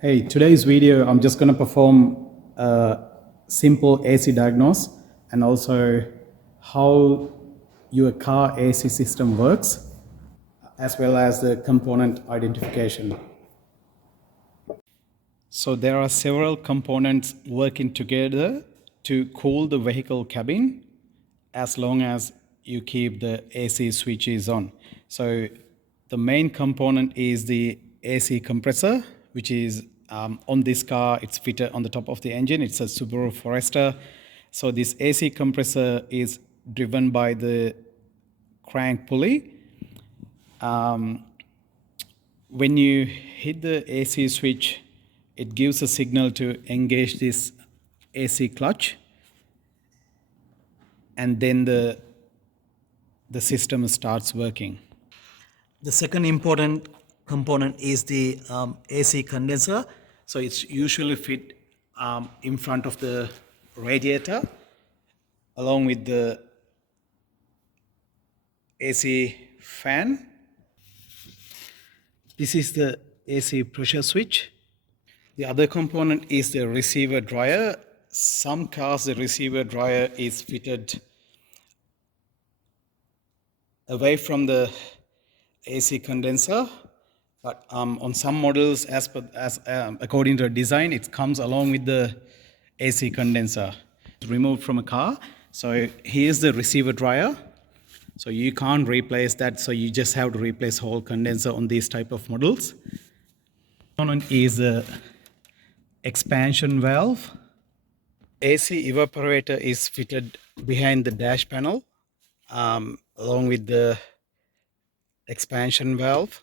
Hey, today's video, I'm just going to perform a simple AC diagnose and also how your car AC system works, as well as the component identification. So there are several components working together to cool the vehicle cabin as long as you keep the AC switches on. So the main component is the AC compressor, which is on this car, it's fitted on the top of the engine. It's a Subaru Forester. So this AC compressor is driven by the crank pulley. When you hit the AC switch, it gives a signal to engage this AC clutch, and then the system starts working. The second important component is the AC condenser. So it's usually fit in front of the radiator along with the AC fan. This is the AC pressure switch. The other component is the receiver dryer. Some cars, the receiver dryer is fitted away from the AC condenser, but on some models, according to the design, it comes along with the AC condenser. It's removed from a car. So here's the receiver dryer. So you can't replace that. So you just have to replace whole condenser on these type of models. One is the expansion valve. AC evaporator is fitted behind the dash panel, along with the expansion valve.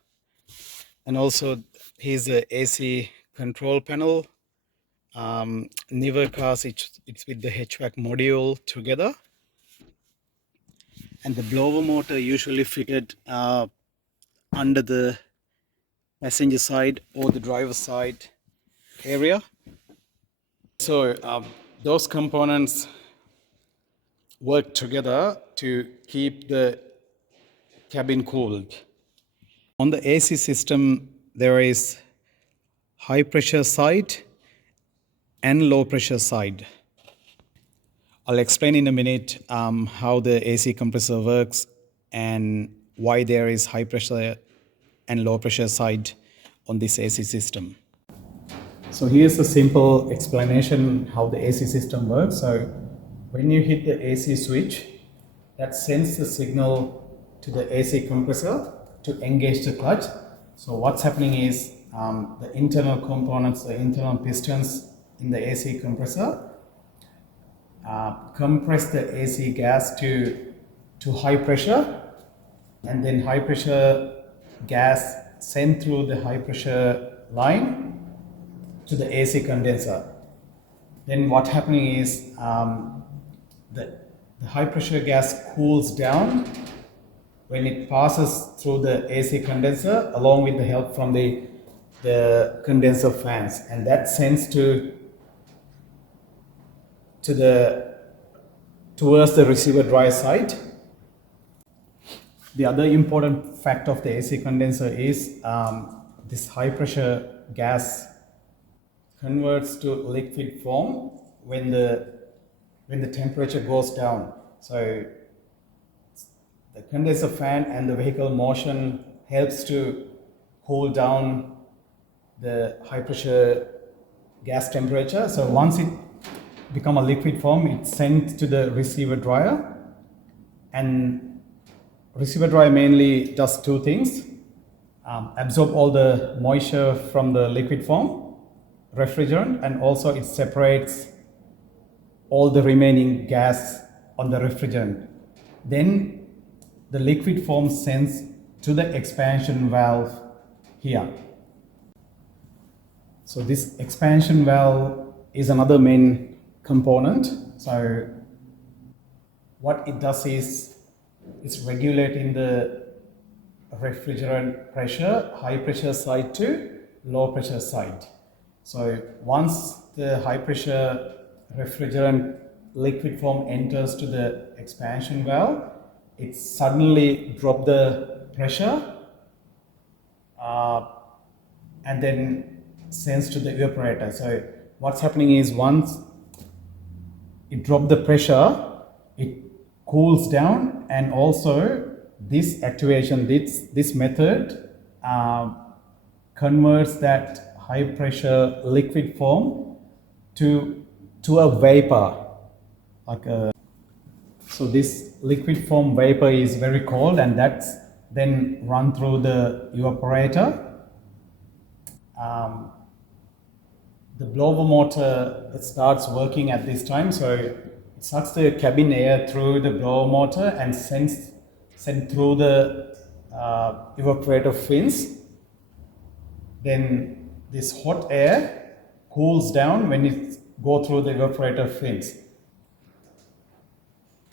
And also here's the AC control panel. Newer cars, it's with the HVAC module together. And the blower motor usually fitted under the passenger side or the driver's side area. So those components work together to keep the cabin cooled. On the AC system, there is high pressure side and low pressure side. I'll explain in a minute how the AC compressor works and why there is high pressure and low pressure side on this AC system. So here's a simple explanation how the AC system works. So when you hit the AC switch, that sends the signal to the AC compressor to engage the clutch. So what's happening is the internal components, the internal pistons in the AC compressor compress the AC gas to high pressure, and then high pressure gas sent through the high pressure line to the AC condenser. Then what's happening is the high pressure gas cools down when it passes through the AC condenser along with the help from the condenser fans, and that sends towards the receiver dryer side. The other important fact of the AC condenser is this high pressure gas converts to liquid form when the temperature goes down. So the condenser fan and the vehicle motion helps to cool down the high pressure gas temperature. So once it become a liquid form, it's sent to the receiver dryer, and receiver dryer mainly does two things: absorb all the moisture from the liquid form refrigerant, and also it separates all the remaining gas on the refrigerant. Then the liquid form sends to the expansion valve here. So this expansion valve is another main component. So what it does is it's regulating the refrigerant pressure, high pressure side to low pressure side. So once the high pressure refrigerant liquid form enters to the expansion valve, it suddenly drops the pressure, and then sends to the evaporator. So what's happening is once it drops the pressure, it cools down, and also this activation, this method converts that high pressure liquid form to a vapor, like a. So this liquid form vapor is very cold, and that's then run through the evaporator. The blower motor, it starts working at this time, so it sucks the cabin air through the blower motor and send through the evaporator fins. Then this hot air cools down when it go through the evaporator fins.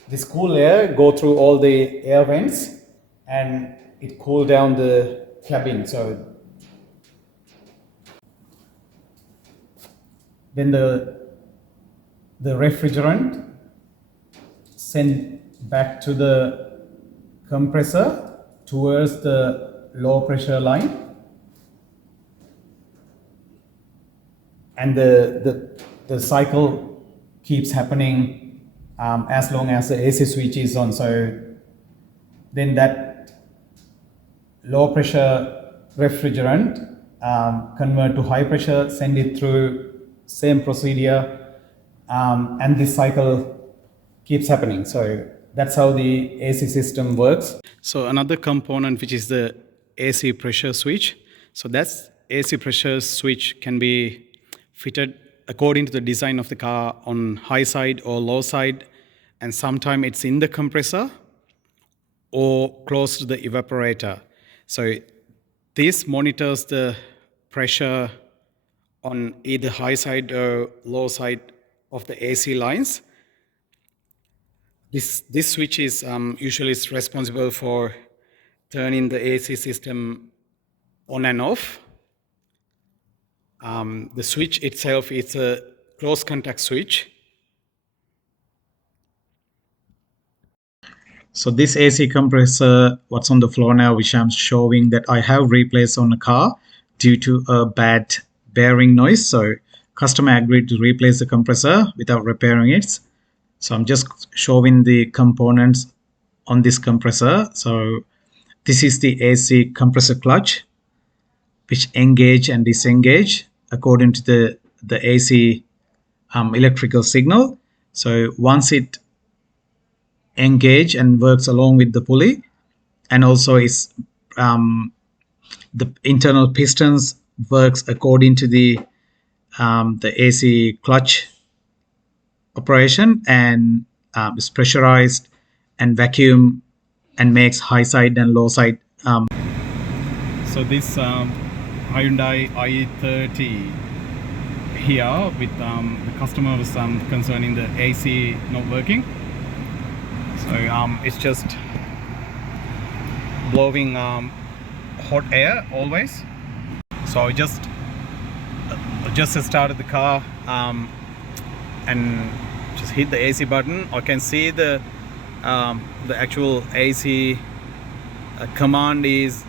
This cool air go through all the air vents and it cool down the cabin. So then the refrigerant sent back to the compressor towards the low pressure line, and the cycle keeps happening as long as the AC switch is on. So then that low pressure refrigerant convert to high pressure, send it through same procedure, and this cycle keeps happening. So that's how the AC system works. So another component, which is the AC pressure switch. So that's AC pressure switch can be fitted according to the design of the car on high side or low side, and sometimes it's in the compressor or close to the evaporator. So this monitors the pressure on either high side or low side of the AC lines. This switch is usually is responsible for turning the AC system on and off. The switch itself is a close contact switch. So this AC compressor, what's on the floor now, which I'm showing that I have replaced on the car due to a bad bearing noise. So customer agreed to replace the compressor without repairing it. So I'm just showing the components on this compressor. So this is the AC compressor clutch, which engage and disengage according to the AC electrical signal. So once it engage and works along with the pulley, and also is the internal pistons works according to the AC clutch operation, and is pressurized and vacuum and makes high side and low side. So this Hyundai i30 here with the customer was concerning the AC not working. So it's just blowing hot air always. So I just started the car and just hit the AC button. I can see the actual AC command is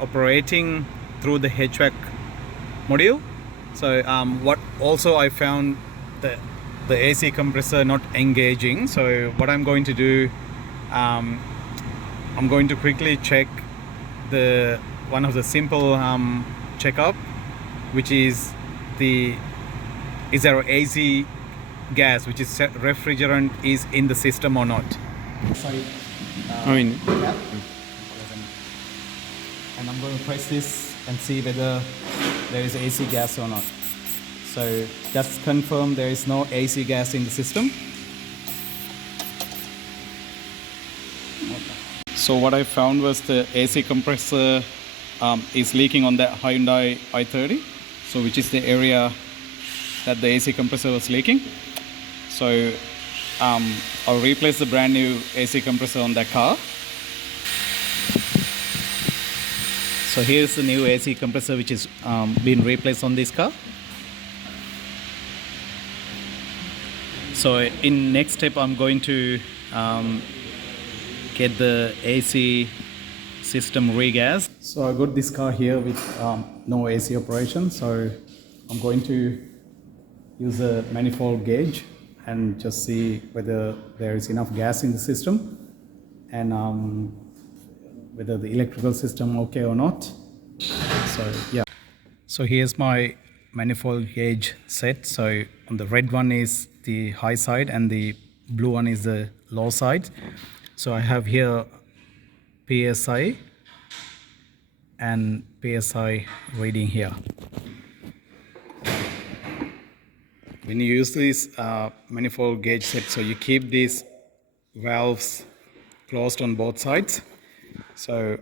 operating through the HVAC module. So what also I found the AC compressor not engaging. So what I'm going to do, I'm going to quickly check one of the simple checkup, which is is there AC gas, which is refrigerant, is in the system or not. Sorry. Yeah. And I'm going to press this and see whether there is AC gas or not. So just confirm there is no AC gas in the system. So what I found was the AC compressor is leaking on that Hyundai i30, so which is the area that the AC compressor was leaking. So I'll replace the brand new AC compressor on that car. So here's the new AC compressor which is been replaced on this car. So in next step I'm going to get the AC system regas. So I got this car here with no AC operation. So I'm going to use a manifold gauge and just see whether there is enough gas in the system and whether the electrical system okay or not. So yeah. So here's my manifold gauge set. So on the red one is the high side and the blue one is the low side. So I have here PSI and PSI reading here. When you use this manifold gauge set, so you keep these valves closed on both sides. So,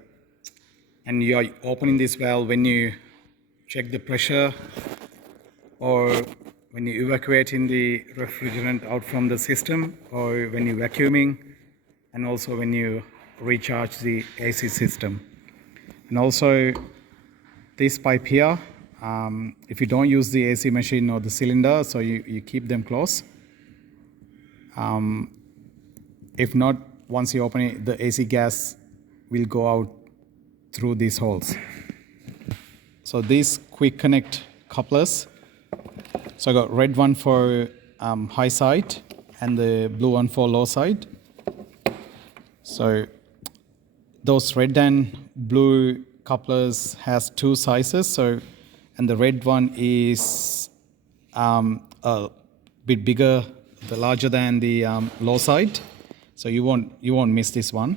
and you are opening this valve when you check the pressure or when you evacuating the refrigerant out from the system or when you're vacuuming and also when you recharge the AC system. And also this pipe here, if you don't use the AC machine or the cylinder, so you keep them close. If not, once you open it, the AC gas will go out through these holes. So these quick connect couplers, so I got red one for high side and the blue one for low side. So those red and blue couplers has two sizes. So, and the red one is a bit bigger, the larger than the low side. So you won't miss this one.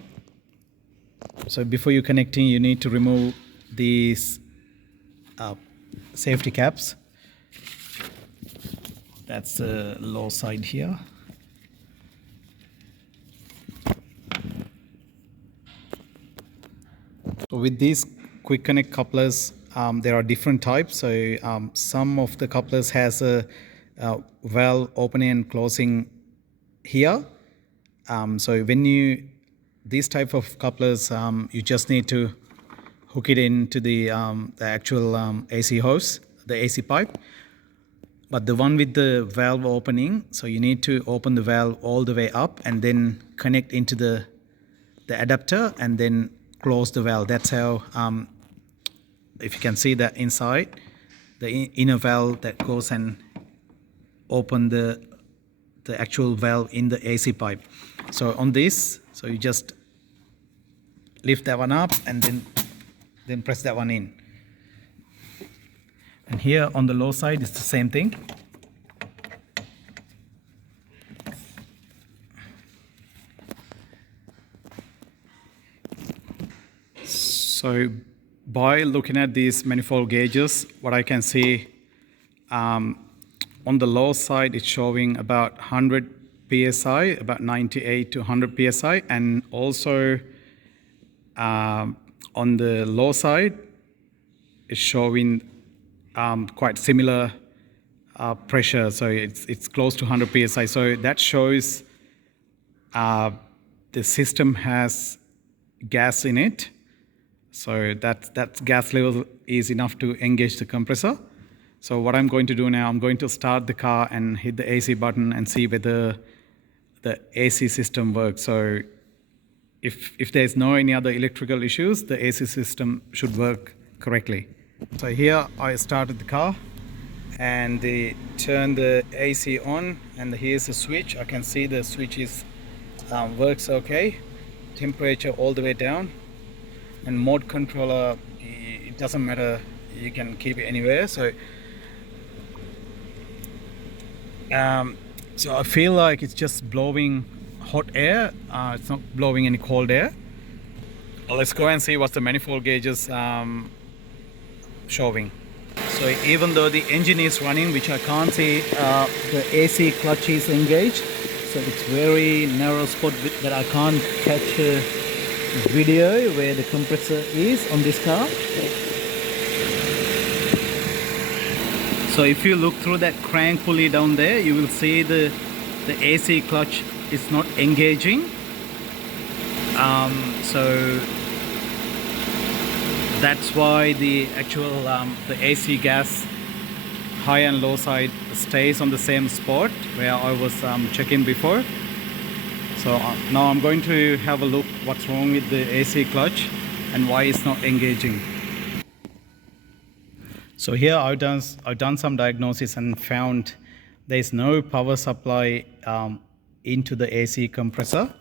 So before you connecting, you need to remove these safety caps. That's the low side here. So with these quick connect couplers, there are different types. So some of the couplers has a valve opening and closing here. So when these type of couplers, you just need to hook it into the actual AC hose, the AC pipe. But the one with the valve opening, so you need to open the valve all the way up and then connect into the adapter and then close the valve. That's how, if you can see that inside, the inner valve that goes and open the actual valve in the AC pipe. So on this, so you just lift that one up and then press that one in. And here on the low side, it's the same thing. So by looking at these manifold gauges, what I can see on the low side, it's showing about 100 psi, about 98 to 100 psi, and also on the low side, it's showing quite similar pressure, so it's close to 100 psi. So that shows the system has gas in it. So that gas level is enough to engage the compressor. So what I'm going to do now, I'm going to start the car and hit the AC button and see whether the AC system works. So if there's no any other electrical issues, the AC system should work correctly. So here I started the car and they turn the AC on, and here's the switch. I can see the switch is works okay. Temperature all the way down. And mode controller, it doesn't matter, you can keep it anywhere. So so I feel like it's just blowing hot air, it's not blowing any cold air. Well, let's go and see what the manifold gauges showing. So even though the engine is running, which I can't see, the AC clutch is engaged. So it's very narrow spot that I can't catch video where the compressor is on this car. So if you look through that crank pulley down there, you will see the AC clutch is not engaging. So that's why the actual the AC gas high and low side stays on the same spot where I was checking before. So now I'm going to have a look what's wrong with the AC clutch and why it's not engaging. So here I've done some diagnosis and found there's no power supply into the AC compressor.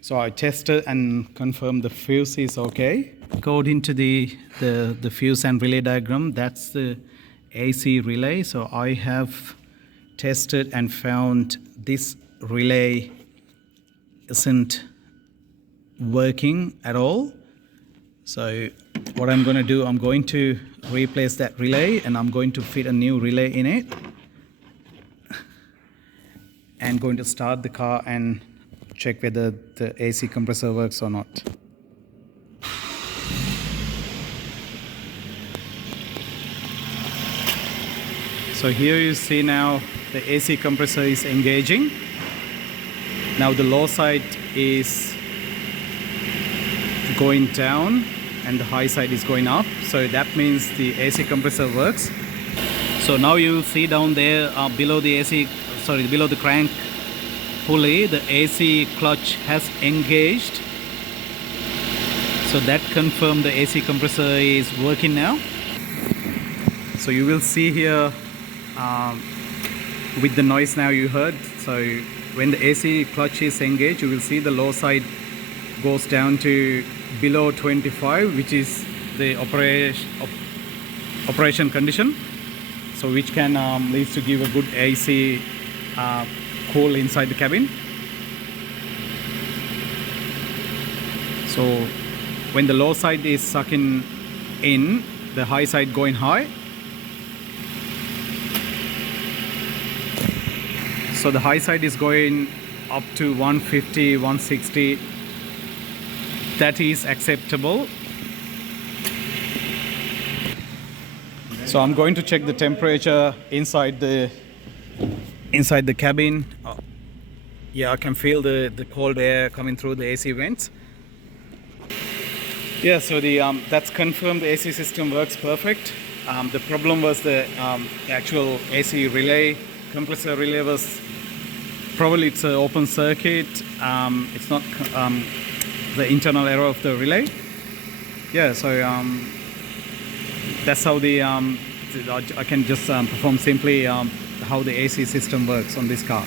So I tested and confirmed the fuse is okay. According to the fuse and relay diagram, that's the AC relay. So I have tested and found this relay isn't working at all. So what I'm going to do, I'm going to replace that relay and I'm going to fit a new relay in it and going to start the car and check whether the AC compressor works or not. So here you see now the AC compressor is engaging. Now the low side is going down and the high side is going up. So that means the AC compressor works. So now you see down there below the crank pulley, the AC clutch has engaged. So that confirmed the AC compressor is working now. So you will see here with the noise now you heard. So when the AC clutch is engaged, you will see the low side goes down to below 25, which is the operation condition. So which can lead to give a good AC cool inside the cabin. So when the low side is sucking in, the high side going high. So the high side is going up to 150, 160. That is acceptable. So I'm going to check the temperature inside the cabin. Yeah, I can feel the cold air coming through the AC vents. Yeah, so that's confirmed the AC system works perfect. The problem was the actual AC relay, compressor relay was probably it's an open circuit. It's not the internal error of the relay. Yeah, so that's how I can just perform simply how the AC system works on this car.